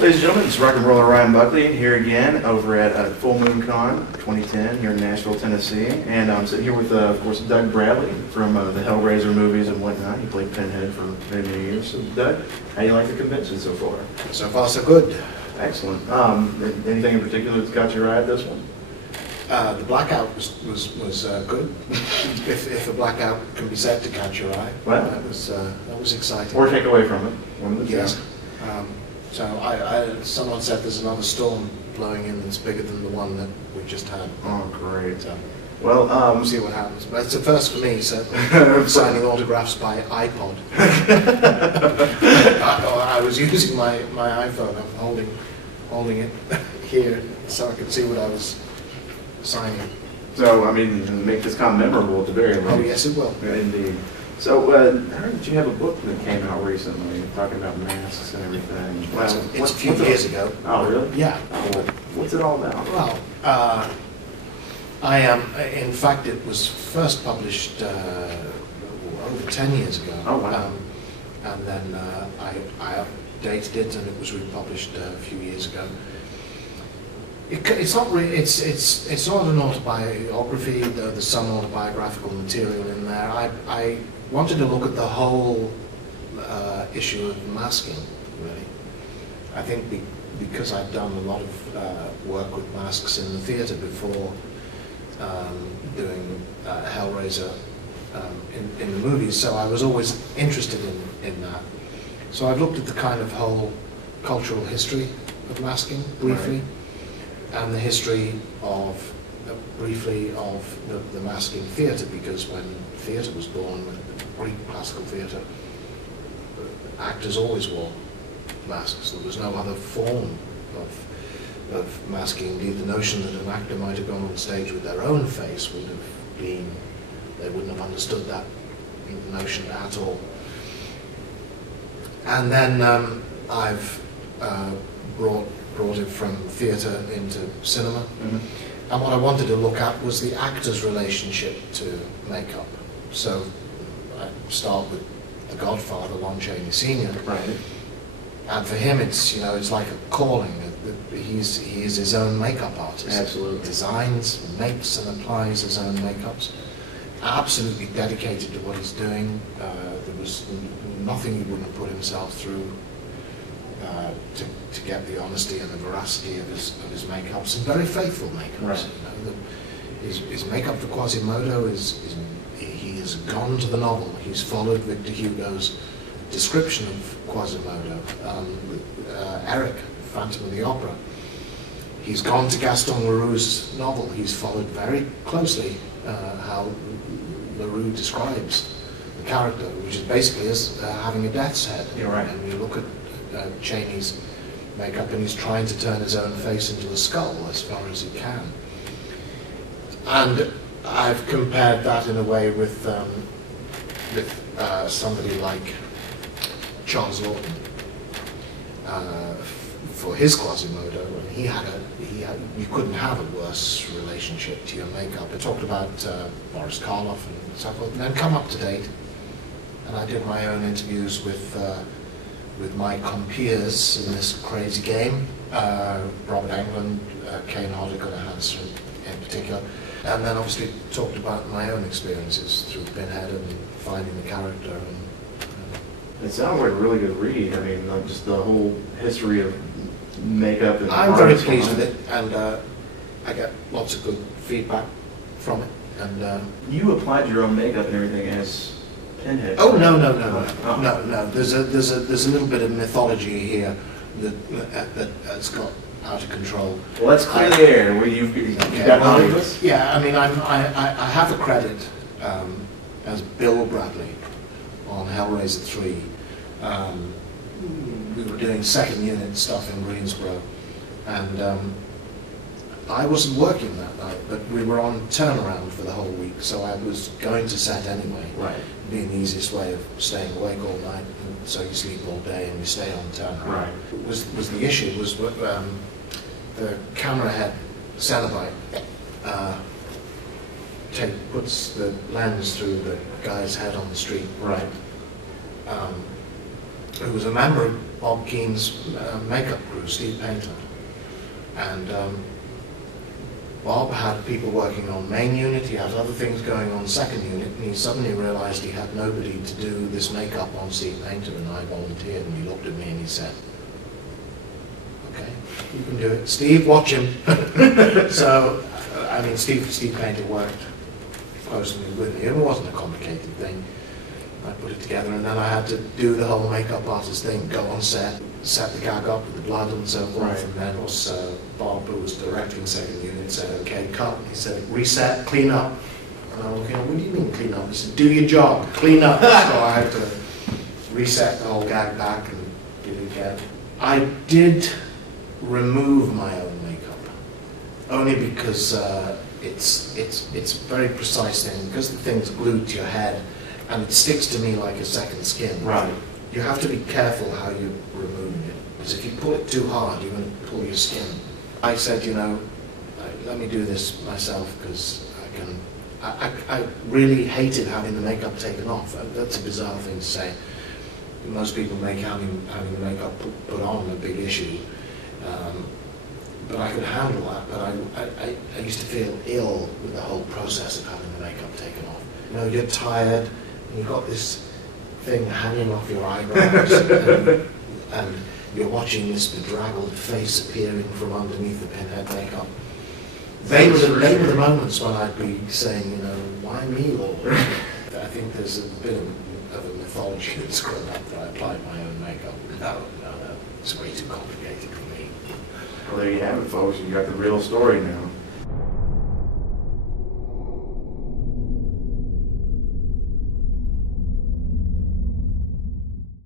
Ladies and gentlemen, it's rock and roller Ryan Buckley here again over at Full Moon Con 2010 here in Nashville, Tennessee. And I'm sitting here with, of course, Doug Bradley from the Hellraiser movies and whatnot. He played Pinhead for many, many years. So, Doug, how do you like the convention so far? So far, so good. Excellent. Anything in particular that's got your eye at this one? The blackout was good. if the blackout can be said to catch your eye, well, that was exciting. Or take away from it. Yes. So someone said there's another storm blowing in that's bigger than the one that we just had. Oh, great. So, well, we'll see what happens. But it's a first for me, so I'm signing autographs by iPod. I was using my iPhone. I'm holding it here so I could see what I was signing. So, I mean, make this con memorable at the very least. Oh, yes, it will. Yeah, indeed. So, I heard that you have a book that came out recently talking about masks and everything. Well, it's a few years ago. Oh, really? Yeah. What's it all about? Well, I am. In fact, it was first published over 10 years ago. Oh, wow. And then I updated it, and it was republished a few years ago. It's not really. It's not an autobiography. There's some autobiographical material in there. I wanted to look at the whole issue of masking, really. I think because I've done a lot of work with masks in the theatre before, doing Hellraiser in the movies, so I was always interested in that. So I've looked at the kind of whole cultural history of masking, briefly. Right. And the history of, briefly, of the masking theatre, because when theatre was born, Greek classical theatre, actors always wore masks. There was no other form of masking. Indeed, the notion that an actor might have gone on stage with their own face would have been, they wouldn't have understood that notion at all. And then I've brought it from theatre into cinema. Mm-hmm. And what I wanted to look at was the actor's relationship to makeup. So I start with The Godfather, Lon Chaney Sr. Right. And for him, it's like a calling. He is his own makeup artist. Absolutely. Designs, makes, and applies his own makeups. Absolutely dedicated to what he's doing. There was nothing he wouldn't put himself through to get the honesty and the veracity of his makeups, and very faithful makeups. Right. His makeup for Quasimodo he has gone to the novel. He's followed Victor Hugo's description of Quasimodo. Eric, Phantom of the Opera. He's gone to Gaston Leroux's novel. He's followed very closely how Leroux describes the character, which is basically as having a death's head. You're right. And you look at Chaney's makeup, and he's trying to turn his own face into a skull as far as he can. And I've compared that in a way with somebody like Charles Lawton for his Quasimodo, and you couldn't have a worse relationship to your makeup. I talked about Boris Karloff and so forth, and then come up to date, and I did my own interviews with my compeers in this crazy game, Robert Englund, Kane Hodder, and Hansen in particular, and then obviously talked about my own experiences through Pinhead and finding the character. And it sounds like a really good read. I mean, like just the whole history of makeup. And I'm very pleased with it, and I get lots of good feedback from it. And you applied your own makeup and everything as Pinhead. Oh no. There's a little bit of mythology here that's got out of control. Well, let's clear the air. You've got Hollywood? Yeah, I mean, I have a credit as Bill Bradley on Hellraiser 3. We were doing second unit stuff in Greensboro, and I wasn't working that night, but we were on turnaround for the whole week, so I was going to set anyway. Right. Being the easiest way of staying awake all night, and so you sleep all day and you stay on turnaround. Right. Was the issue was the camera head Cenobite puts the lens through the guy's head on the street. Right. Who was a member Bob Keene's makeup crew, Steve Painter. And Bob had people working on main unit, he had other things going on second unit, and he suddenly realized he had nobody to do this makeup on Steve Painter, and I volunteered, and he looked at me and he said, okay, you can do it. Steve, watch him. So, I mean, Steve Painter worked closely with me. It wasn't a complicated thing. I put it together, and then I had to do the whole makeup artist thing, go on set the gag up with the blood and so forth, Right. and then also Bob, who was directing second unit, said, okay, cut. He said, reset, clean up. And I'm looking, what do you mean clean up? He said, do your job, clean up. So I had to reset the whole gag back and do it again. I did remove my own makeup, only because it's a very precise thing, because the thing's glued to your head, and it sticks to me like a second skin. Right. You have to be careful how you're removing it, because if you pull it too hard, you're going to pull your skin. I said, you know, let me do this myself, because I really hated having the makeup taken off. That's a bizarre thing to say. Most people make having the makeup put on a big issue. But I could handle that, but I used to feel ill with the whole process of having the makeup taken off. You know, you're tired, and you've got this thing hanging off your eyebrows, and you're watching this bedraggled face appearing from underneath the Pinhead makeup. They were the moments when I'd be saying, you know, why me, Lord? I think there's a bit of a mythology that's grown up that I applied my own makeup. No, it's way too complicated for me. Well, there you have it, folks. You got the real story now.